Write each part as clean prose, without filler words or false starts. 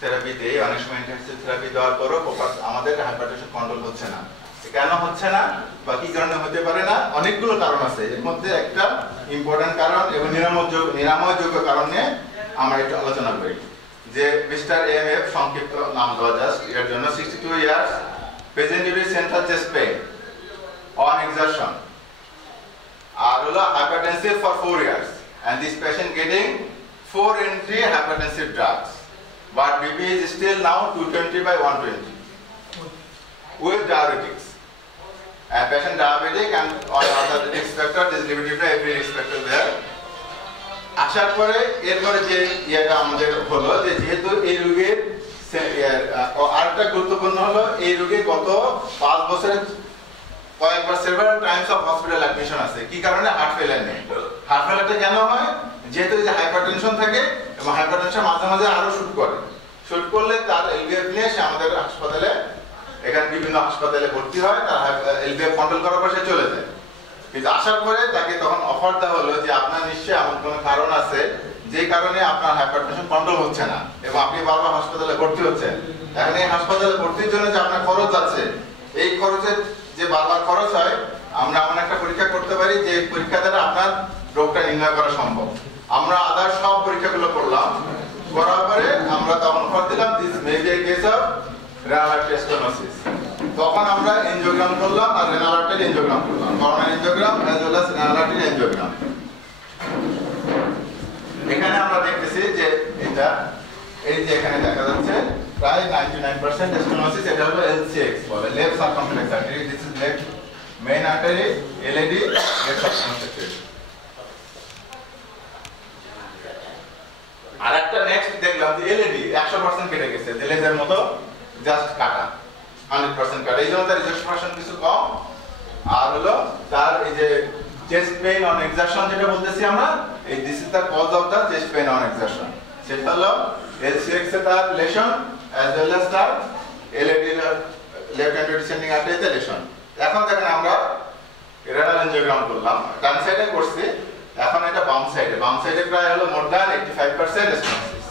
Therapy দেই, অনেক সময় ইন্টেনসিভ থেরাপি দেওয়ার পরও আমাদের হাইপারটেনশন কন্ট্রোল হচ্ছে না। কেন হচ্ছে না বা কি কারণে হতে পারে না, অনেকগুলো কারণ আছে। এর মধ্যে একটা ইম্পর্টেন্ট কারণ এবং নিরাময়যোগ্য কারণ নিয়ে আমরা একটু আলোচনা করি। যে মিস্টার এমএফ, সংক্ষিপ্ত নাম দেওয়া জাস্ট এর জন্য, 62 years, present due central chest pain on exertion, আর হলো hypertensive for 4 years, and this patient getting 4 anti-hypertensive drugs, but BP is still now 220/120 with diuretics. A patient diabetic and all other risk factor, dyslipidemia, every risk factor there. আসার পরে এরপরে যে ইয়েটা আমাদের হলো যে যেহেতু এই রোগের আরেকটা গুরুত্বপূর্ণ হলো এই রোগে গত 5 বছরে কয়েকবার several Times of hospital admission আছে। কি কারণে? হার্ট ফেলিয়ার নেই। হার্ট ফেলিয়ারটা কেন হয়? যেহেতু যে হাইপারটেনশন থাকে এবং হাইপারটেনশন মাঝে মাঝে আরো শুট করে, শুট করলে তার এলভিএফ নিয়ে সে আমাদের হাসপাতালে, এখানে বিভিন্ন হাসপাতালে ভর্তি হয়, তার এলভিএফ কন্ট্রোল করার পর সে চলে যায়। কিন্তু আসার পরে তাকে তখন অফার দেওয়া হলো যে আপনার নিশ্চয়ই এমন কোনো কারণ আছে যে কারণে আপনার হাইপারটেনশন কন্ট্রোল হচ্ছে না এবং আপনি বারবার হাসপাতালে ভর্তি হচ্ছেন। এখন এই হাসপাতালে ভর্তির জন্য যে আপনার খরচ আছে, এই খরচের যে বারবার খরচ হয়, আমরা এমন একটা পরীক্ষা করতে পারি যে পরীক্ষা দ্বারা আপনার রোগটা নির্ণয় করা সম্ভব। আমরা আদার সব পরীক্ষাগুলো করলাম, করার পরে আমরা তখন অফার দিলাম this may B A case of renal artery stenosis. তখন আমরা এনজিওগ্রাম করলাম আর রেনাল আর্টারি এনজিওগ্রাম করলাম, coronary angiogram as well as renal artery angiogram. এখানে আমরা দেখতেছি যে এটা এই যে এখানে দেখা যাচ্ছে প্রায় 99% স্টেনোসিস, এটা হলো এলসিএক্স বলে, left circumflex artery. This is left main artery, LAD, left circumflex. আরেকটা নেক্সট দেখলাম যে এলএডি 100% কেটে গেছে, দিলেজের মতো জাস্ট কাটা, 100% কাটা, এই জন্য তার রিজেকশন কিছু কম। আর হলো তার এই যে চেস্ট পেইন অন এক্সারশন যেটা বলতেছি আমরা, এই this is the cause of the chest pain on exertion, সেটা হলো এলসিএক্স এর তার লেশন অ্যাজ ওয়েল অ্যাজ তার এলএডি লেফট অ্যান্টিডিসেন্ডিং আর্টারিতে লেশন। এখন দেখেন আমরা রেনাল এনজিওগ্রাম করলাম, ডান সাইডে করছি, এখন এটা বাম সাইডে প্রায় হলো মোর দ্যান 85% স্টেনোসিস।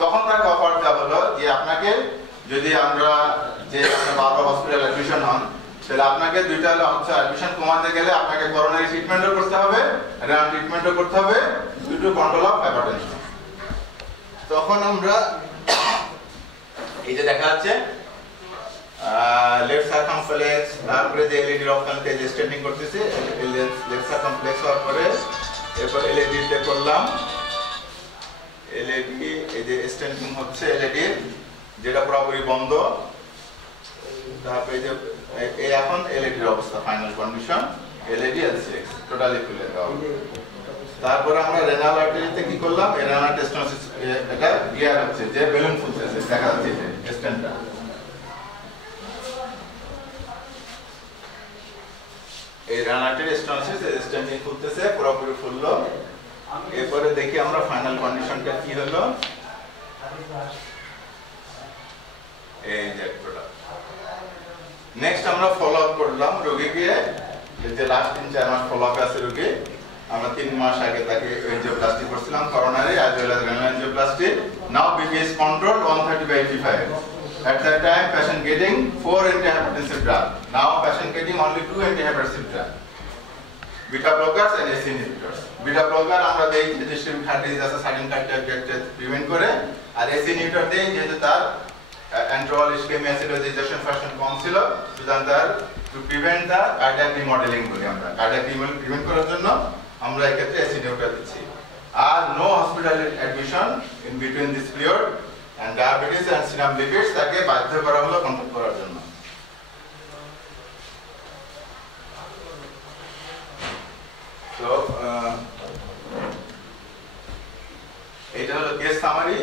তখন তাকে অফার দেওয়া হলো যে আপনাকে যদি আমরা যে বারবার হসপিটাল অ্যাডমিশন হন, তাহলে আপনাকে দুইটা হচ্ছে অ্যাডমিশন কমাতে গেলে আপনাকে করোনারি ট্রিটমেন্টও করতে হবে, রেনাল ট্রিটমেন্টও করতে হবে, due to control of hypertension. তখন আমরা এই যে দেখা যাচ্ছে লেফট সার্কামফ্লেক্স, তারপরে যে এলইডি রক্তান্তে যে স্ট্রেটিং করতেছে, লেফট সার্কামফ্লেক্স হওয়ার পরে এরপর এলইডি তে করলাম, এলইডি এই যে স্ট্রেটিং হচ্ছে এলইডি যেটা পুরোপুরি বন্ধ। তারপরে যে এই এখন এলইডির অবস্থা final condition, LED LCx totally খুলে দেওয়া। তারপরে আমরা রেনাল আর্টারিতে কি করলাম, রেনাল স্টেনোসিস, এটা গিয়ার হচ্ছে যে বেলুন ফুলতেছে, দেখা যাচ্ছে যে স্টেনটা। এই রেনাল আর্টারি স্টেনোসিস স্টেন্ডিং ফুলতেছে, পুরোপুরি ফুললো। এরপরে দেখি আমরা ফাইনাল কন্ডিশনটা কি হলো, এই যে প্রোডাক্ট। নেক্সট আমরা ফলো আপ করলাম রোগীকে, যে লাস্ট 3-4 মাস ফলো আপ আছে রোগী। আমরা 3 মাস আগে তাকে এনজিওপ্লাস্টি করছিলাম, coronary as well as renal angioplasty. Now BP is controlled 130/85. At that time patient getting 4 antihypertensive drugs. Now patient getting only 2 antihypertensive drugs, beta blockers and ACE inhibitors. Beta blocker আমরা দেই যে distribute heart disease আছে, sudden cardiac death prevent করে, আর ACE inhibitor দেই যেহেতু তার অ্যান্ট্রোল ischaemia ছিল, যে ইনজেকশন ফাংশন কম ছিল, সুতরাং তার to prevent the cardiac remodelling বলি আমরা, কার্ডিয়াক রিমডেলিং প্রিভেন্ট করার জন্য আমরা এই ক্ষেত্রে ACE inhibitor দিচ্ছি। আর no hospital admission in between this period, and diabetes and serum lipids তাকে বাধ্য করা হলো কন্ট্রোল করার জন্য। তো এটা হলো কেস সামারি।